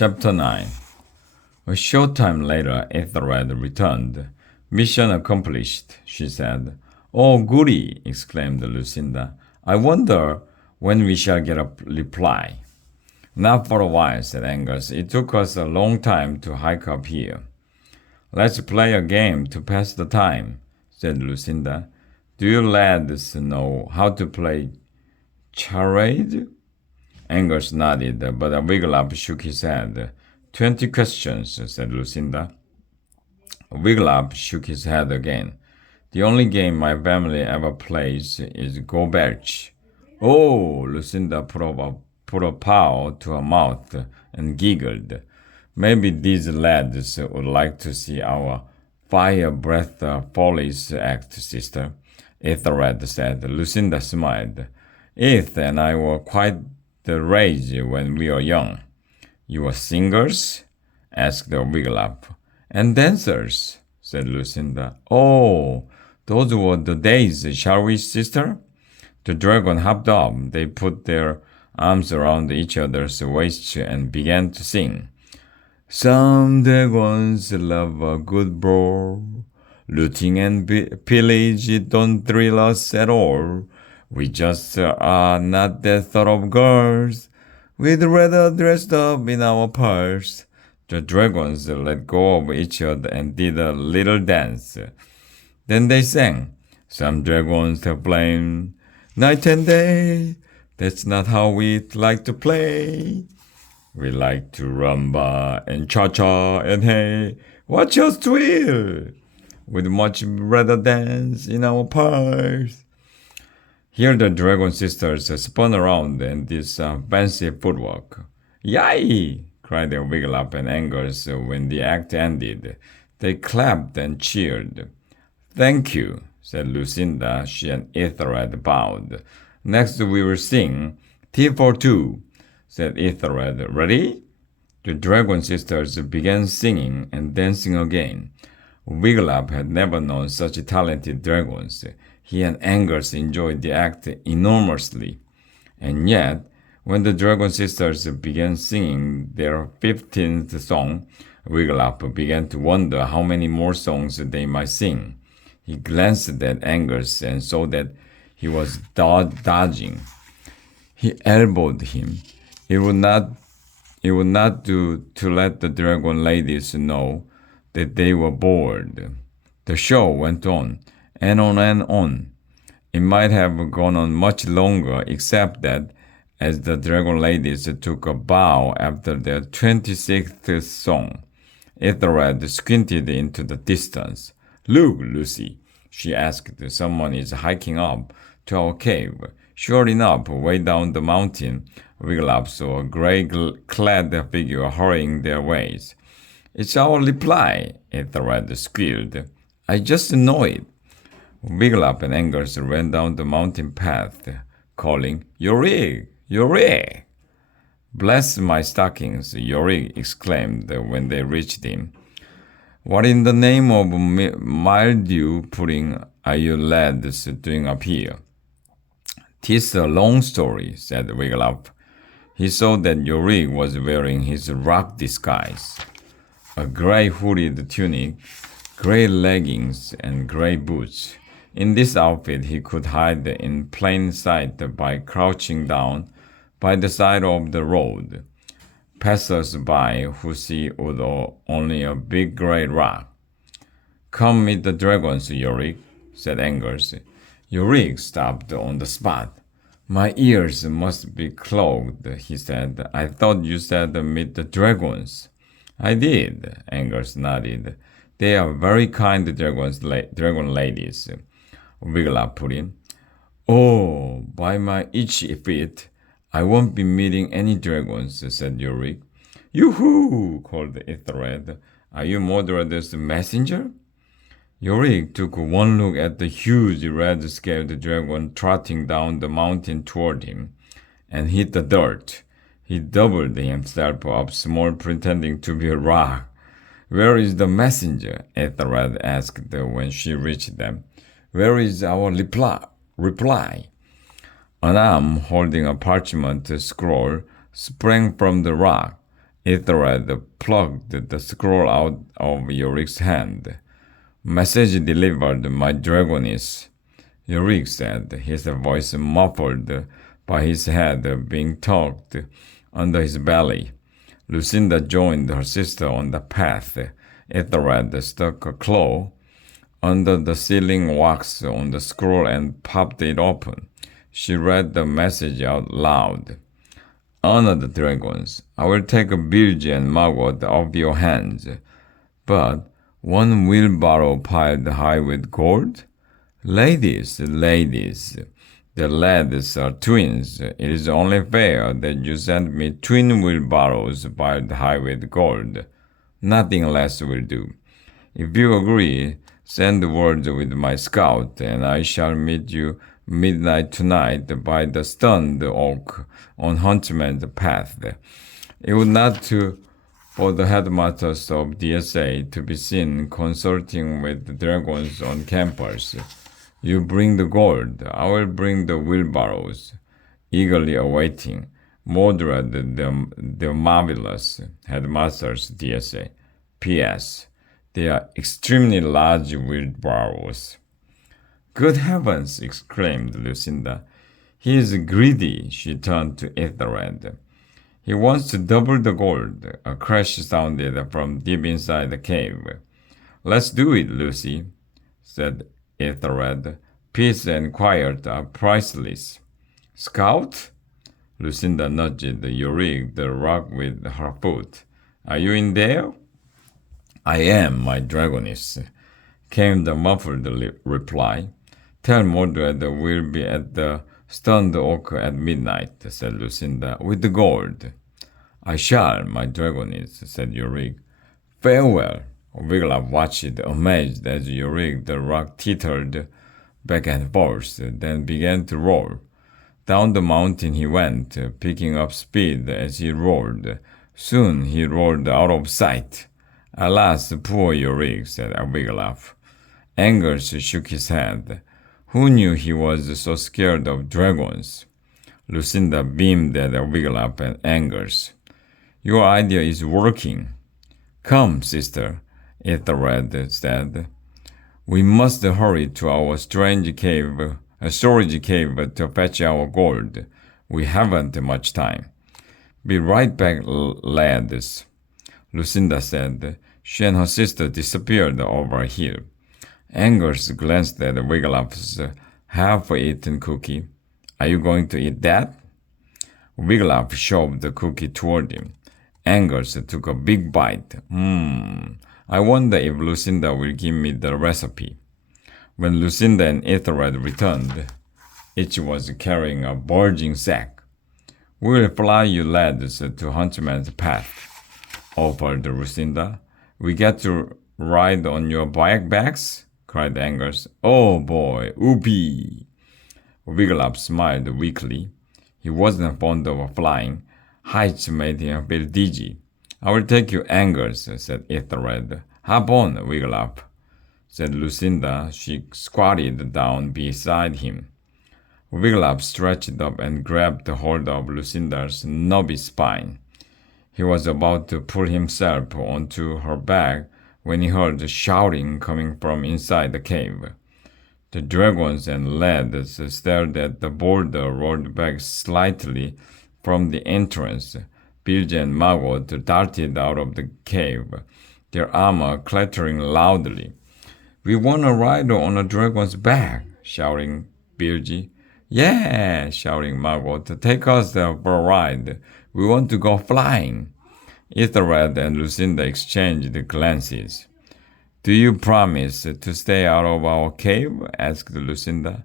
Chapter 9. A short time later, Ethelred returned. Mission accomplished, she said. Oh, goody, exclaimed Lucinda. I wonder when we shall get a reply. Not for a while, said Angus. It took us a long time to hike up here. Let's play a game to pass the time, said Lucinda. Do you lads know how to play charade? Angus nodded, but Wiglaf shook his head. 20 questions, said Lucinda. Wiglaf shook his head again. The only game my family ever plays is Go Belch. Oh, Lucinda put a paw to her mouth and giggled. Maybe these lads would like to see our fire breath follies act, sister, Ethelred said. Lucinda smiled. Eth and I were quite the rage when we were young. You were singers? Asked Wiglaf. And dancers, said Lucinda. Oh, those were the days, shall we, sister? The dragon hopped up. They put their arms around each other's waists and began to sing. Some dragons love a good brawl. Looting and pillage don't thrill us at all. We just are not that sort of girls. We'd rather dressed up in our purse. The dragons let go of each other and did a little dance. Then they sang, Some dragons have flame, night and day. That's not how we like to play. We like to rumba and cha-cha and hey, watch us twirl. We'd much rather dance in our purse. Here the dragon sisters spun around in this fancy footwork. Yay! Cried Wiglaf and Angus when the act ended. They clapped and cheered. Thank you, said Lucinda. She and Ethelred bowed. Next we will sing Tea for Two, said Ethelred. Ready? The dragon sisters began singing and dancing again. Wiglaf had never known such talented dragons. He and Angus enjoyed the act enormously. And yet, when the dragon sisters began singing their 15th song, Wiglaf began to wonder how many more songs they might sing. He glanced at Angus and saw that he was dodging. He elbowed him. It would not do to let the dragon ladies know that they were bored. The show went on and on and on. It might have gone on much longer, except that as the dragon ladies took a bow after their 26th song, Ethelred squinted into the distance. Look, Lucy, she asked. Someone is hiking up to our cave. Sure enough, way down the mountain, Wiglaf saw a gray-clad figure hurrying their ways. It's our reply, Ethelred squealed. I just know it. Wiglaf and Angus ran down the mountain path, calling, Yorig! Yorig! Bless my stockings, Yorig exclaimed when they reached him. What in the name of mildew pudding are you lads doing up here? 'Tis a long story, said Wiglaf. He saw that Yorig was wearing his rock disguise, a grey hooded tunic, grey leggings, and grey boots. In this outfit, he could hide in plain sight by crouching down by the side of the road. Passers-by who see would only a big grey rock. Come meet the dragons, Yorig, said Angus. Yorig stopped on the spot. My ears must be clogged, he said. I thought you said meet the dragons. I did, Angus nodded. They are very kind dragon ladies, Wiglaf put in. Oh, by my itchy feet, I won't be meeting any dragons, said Yorig. Yoo-hoo, called Ethelred. Are you Mordred's messenger? Yorig took one look at the huge red-scaled dragon trotting down the mountain toward him and hit the dirt. He doubled himself up small, pretending to be a rock. Where is the messenger? Ethelred asked when she reached them. Where is our reply? An arm holding a parchment scroll sprang from the rock. Ethelred plucked the scroll out of Yorik's hand. Message delivered, my dragoness, Yorik said, his voice muffled by his head being tucked under his belly. Lucinda joined her sister on the path. Ethelred stuck a claw under the sealing wax on the scroll and popped it open. She read the message out loud. Honored dragons, I will take Birge and Margot off your hands, but one wheelbarrow piled high with gold? Ladies, the lads are twins. It is only fair that you send me twin wheelbarrows piled high with gold. Nothing less will do. If you agree, send word with my scout, and I shall meet you midnight tonight by the stunned oak on Huntsman's Path. It would not do for the headmasters of DSA to be seen consulting with the dragons on campus. You bring the gold, I will bring the wheelbarrows. Eagerly awaiting, Mordred the Marvelous, headmasters DSA. P.S. They are extremely large wheelbarrows. Good heavens, exclaimed Lucinda. He is greedy, she turned to Ethelred. He wants to double the gold. A crash sounded from deep inside the cave. Let's do it, Lucy, said Ethelred. Peace and quiet are priceless. Scout? Lucinda nudged Yorik the rock with her foot. Are you in there? I am, my dragoness, came the muffled reply. Tell Mordred we'll be at the stunned oak at midnight, said Lucinda, with the gold. I shall, my dragoness, said Yorik. Farewell. Wiglaf watched amazed as Yorik the rock tittered back and forth, then began to roll. Down the mountain he went, picking up speed as he rolled. Soon he rolled out of sight. Alas, poor Yorik, said Wiglaf. Angus shook his head. Who knew he was so scared of dragons? Lucinda beamed at Wiglaf and Angus. Your idea is working. Come, sister, Ethelred said. We must hurry to our storage cave to fetch our gold. We haven't much time. Be right back, lads, Lucinda said. She and her sister disappeared over a hill. Angus glanced at Wiglaf's half-eaten cookie. Are you going to eat that? Wiglaf shoved the cookie toward him. Angus took a big bite. I wonder if Lucinda will give me the recipe. When Lucinda and Ethelred returned, each was carrying a bulging sack. We'll fly you lads to Huntsman's Path, offered Lucinda. We get to ride on your backs? Cried Angus. Oh boy, whoopee! Wiglaf smiled weakly. He wasn't fond of flying. Heights made him feel dizzy. I will take you, Angus, said Ethelred. Hop on, Wiglaf, said Lucinda. She squatted down beside him. Wiglaf stretched up and grabbed hold of Lucinda's knobby spine. He was about to pull himself onto her back when he heard shouting coming from inside the cave. The dragons and lads stared at the boulder rolled back slightly from the entrance. Birge and Margot darted out of the cave, their armor clattering loudly. We want to ride on a dragon's back, shouting Birge. Yeah, shouting Margot, take us for a ride. We want to go flying. Ethelred and Lucinda exchanged glances. Do you promise to stay out of our cave? Asked Lucinda.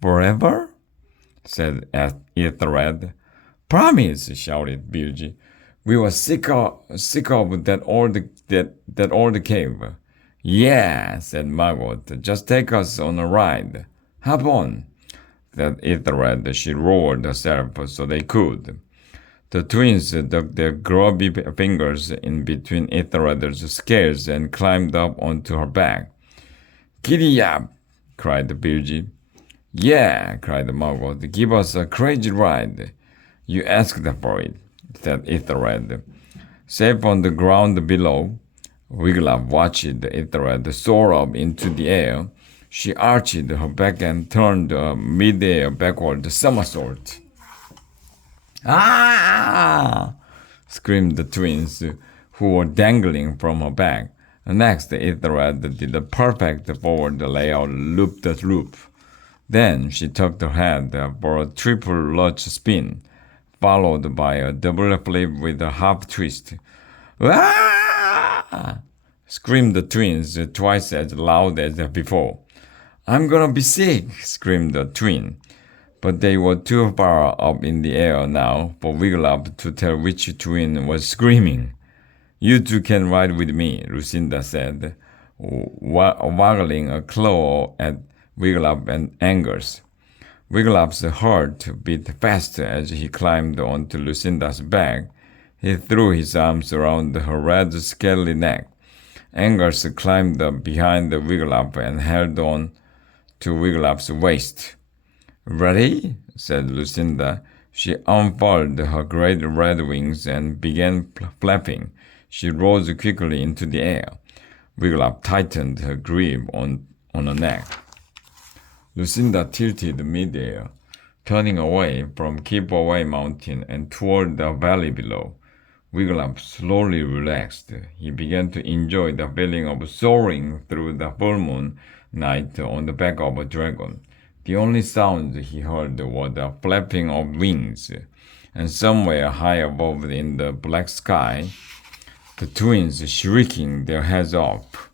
Forever? Said Ethelred. Promise, shouted Birge. We were sick of that old cave. Yeah, said Margot. Just take us on a ride. Hop on, said Ethelred. She roared herself so they could. The twins dug their grubby fingers in between Ethelred's scales and climbed up onto her back. Giddy up, cried Birge. Yeah, cried Margot. Give us a crazy ride. You asked for it, said Ethelred. Safe on the ground below, Wiglaf watched Ithred soar up into the air. She arched her back and turned a mid-air backward somersault. Ah! Screamed the twins, who were dangling from her back. Next, Ithred did a perfect forward layout loop-the-loop. Then she tucked her head for a triple lurch spin, followed by a double flip with a half twist. Ah! Screamed the twins twice as loud as before. I'm gonna be sick, screamed the twin. But they were too far up in the air now for Wiglaf to tell which twin was screaming. You two can ride with me, Lucinda said, waggling a claw at Wiglaf and Angus. Wiglaf's heart beat fast as he climbed onto Lucinda's back. He threw his arms around her red, scaly neck. Angus climbed up behind Wiglaf and held on to Wiglaf's waist. Ready? Said Lucinda. She unfurled her great red wings and began flapping. She rose quickly into the air. Wiglaf tightened her grip on her neck. Lucinda tilted mid-air, turning away from Keep Away Mountain and toward the valley below. Wiglaf slowly relaxed. He began to enjoy the feeling of soaring through the full moon night on the back of a dragon. The only sounds he heard were the flapping of wings, and somewhere high above in the black sky, the twins shrieking their heads off.